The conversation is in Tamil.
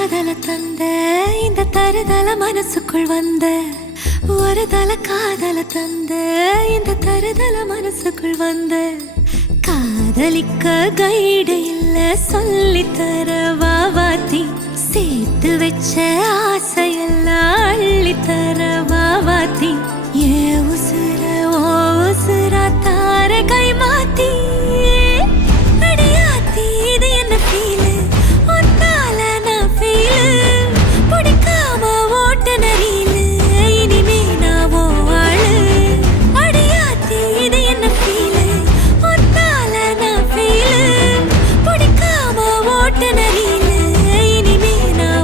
காதல தந்த இந்த தருதல மனசுக்குள் வந்த ஒரு தல காதல தந்த இந்த தருதல மனசுக்குள் வந்த காதலிக்க கைடு இல்ல சொல்லித்தர வாவாத்தி சேர்த்து வச்ச ஆசையெல்லாம் அள்ளித்தர வாவாத்தி ஏ உசு